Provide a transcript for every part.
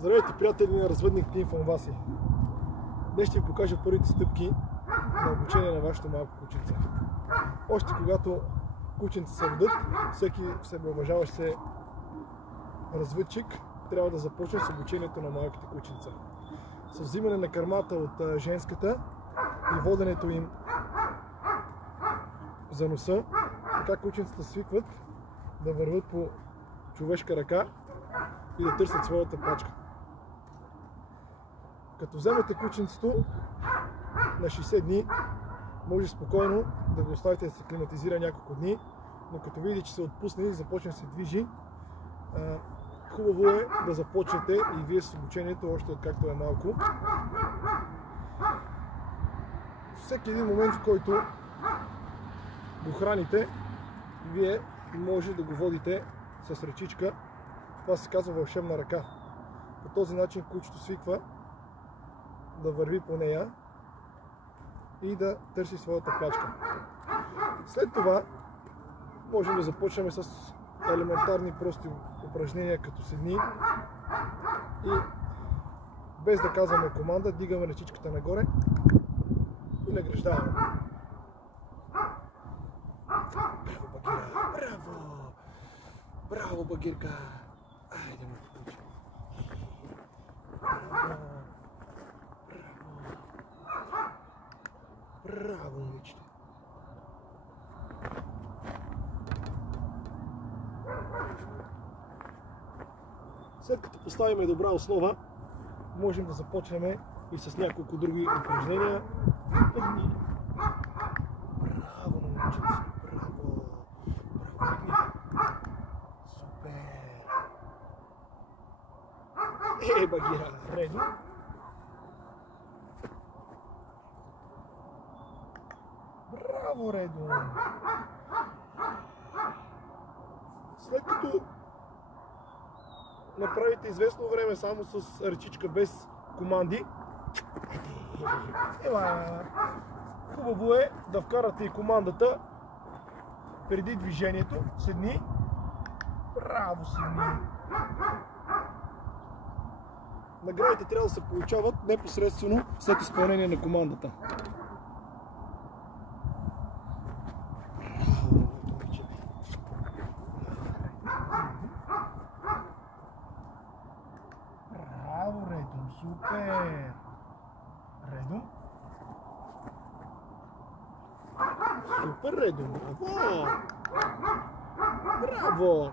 Здравейте, приятели на Развъдник Team Fanvasi. Днес ще ви покажа първите стъпки на обучение на вашето малко кученце. Още когато кученца се родят, всеки себеуважаващ се развъдчик трябва да започне с обучението на малките кученца. С взимане на кърмата от женската и воденето им за носа, така кученцата свикват да върват по човешка ръка и да търсят своята пачка. Като вземете кученцето на 60 дни, може спокойно да го оставите да се климатизира няколко дни, но като видите, че се отпусне и започне да се движи, хубаво е да започнете и вие с обучението още откакто е малко. Всеки един момент, в който го храните, вие може да го водите с ръчичка. Това се казва вълшебна ръка. По този начин кучето свиква да върви по нея и да търси своята плячка. След това можем да започнем с елементарни прости упражнения, като седни и без да казваме команда, дигаме ръчичката нагоре и награждаваме. Браво, Багира! Браво! Браво, Багирка! Айде, ме покучи! Браво, момичета! След като поставим добра основа, можем да започнем и с няколко други упражнения. Браво, момичета! Браво! Браво! Супер! Багира! Редо! Браво, Редо! След като направите известно време само с ръчичка без команди, хубаво е да вкарате и командата преди движението. Седни. Браво, седни! Наградите трябва да се получават непосредствено след изпълнение на командата. Браво, Редо! Супер! Редо? Супер, Редо! Браво! Браво!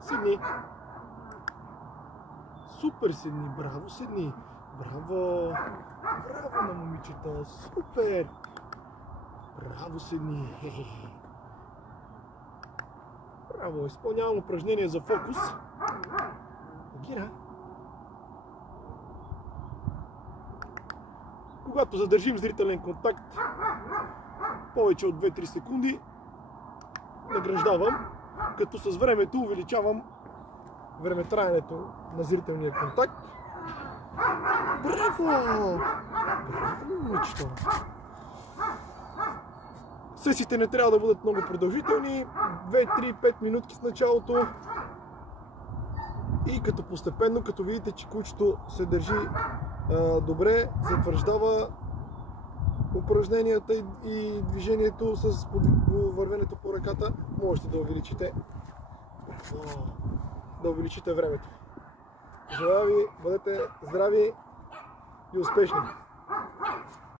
Седни! Супер, седни! Браво, седни! Браво! Браво на момичета! Супер! Браво, седни! Браво! Изпълнявам упражнение за фокус. Багира! Когато задържим зрителен контакт повече от 2-3 секунди, награждавам, като с времето увеличавам времетраенето на зрителния контакт. Браво! Браво, момичето! Сесиите не трябва да бъдат много продължителни, 2-3-5 минутки в началото и като постепенно, като видите, че кучето се държи добре, затвърждава упражненията и движението с вървенето по ръката, можете да увеличите времето. Желая ви, бъдете здрави и успешни!